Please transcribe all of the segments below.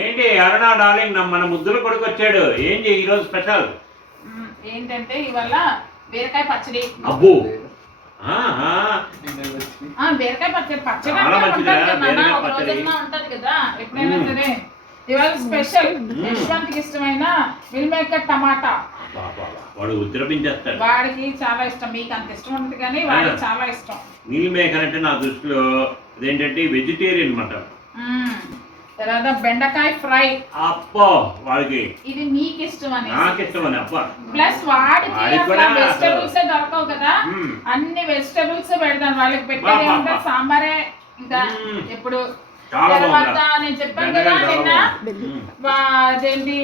ఏంటి అరుణా డార్లింగ్ మన ముద్దుల కొడుకు వచ్చాడు. ఏంటి ఈరోజు స్పెషల్? ఏంటంటే ఇవాళ బీరకాయ పచ్చడి. అబ్బో బీరకాయ పచ్చడి ఉంటది కదా ఎప్పుడైనా సరే. ఇవాళ స్పెషల్ యశ్వంత్కి ఇష్టమైన మిల్ మేకర్ టమాటా. వాడు ఉద్రపించేస్తాడు. వాడికి చాలా ఇష్టం. మీకు అంత ఇష్టం ఉంటుంది కానీ వాడికి చాలా ఇష్టం. మిల్ మేకర్ అంటే నా దృష్టిలో అదేంటంటే వెజిటేరియన్ మాట. తర్వాత బెండకాయ ఫ్రై. అప్పో వాడికి ఇది మీకు ఇష్టం అని, నాకు ఇష్టం అని. అప్ప ప్లస్ వాడికి వెజిటబుల్స్ దొరకవు కదా, అన్ని వెజిటబుల్స్ పెడతాను వాళ్ళకి. పెట్టేది ఏమంటే సాంబారే. ఇంకా ఎప్పుడు తర్వాత నేను చెప్పాను కదా నిన్న, అదేంటి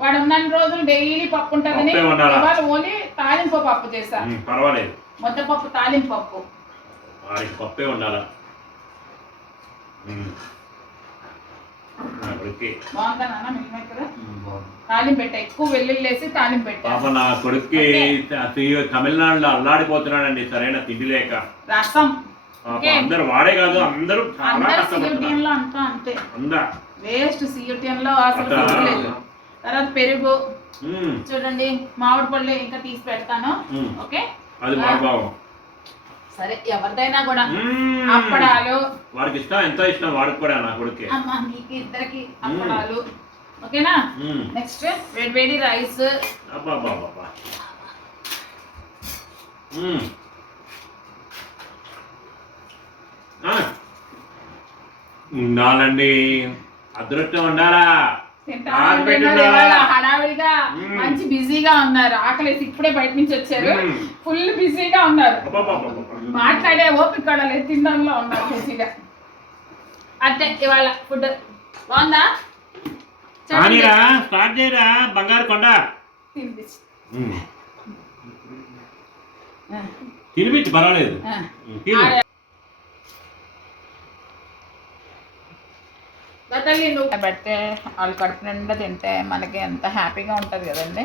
వాడు ఉన్న రోజులు డైలీ పప్పు ఉంటుందని ఇవాళ ఓన్లీ తాలింపు పప్పు చేశా. పర్వాలేదు, ముద్దపప్పు తాలింపు పప్పు. వాడికి పప్పే ఉండాలా. బాగుందా నాన్న మిల్ మేకర్? తాలింపు పెట్టా, ఎక్కువ వెల్లుల్లి వేసి తాలింపు పెట్టా. పాప నా కొడుక్కి తమిళనాడులో అల్లాడిపోతున్నాడండి సరైన తిండి లేక. రసం అందరు వాడే కాదు, అందరూ అంతే వేస్ట్. సియూటిఎన్ లో అసలు లేదు. తర్వాత పెరుగు చూడండి, మామిడి పళ్ళు ఇంకా తీసి పెడతాను. ఓకే, అది బాగా సరే. ఎవరిదైనా కూడా అప్పడాలు వాడికి ఇష్టం, ఎంతో ఇష్టం వాడికి కూడా. నా కొడుకు అమ్మా మీకు ఇద్దరికి అప్పడాలు. ఓకేనా? నెక్స్ట్ వేడి వేడి రైస్. ఉండాలండి, అదృష్టం ఉండాలా. హడావిడిగా మంచి బిజీగా ఉన్నారు. ఆకలేసి ఇప్పుడే బయట నుంచి వచ్చారు. ఫుల్ బిజీగా ఉన్నారు. మాట్లాడే ఓపిక కూడా లేదు, తినడంలో ఉన్నారు బిజీగా. అంటే ఇవాళ ఫుడ్ బాగుందా? స్టార్ట్ చేయరా బంగారు కొండ. తినిపించి పర్వాలేదు. తల్లి నువ్వు పెడితే వాళ్ళు కడుపు నిండా తింటే మనకి ఎంత హ్యాపీగా ఉంటుంది కదండి.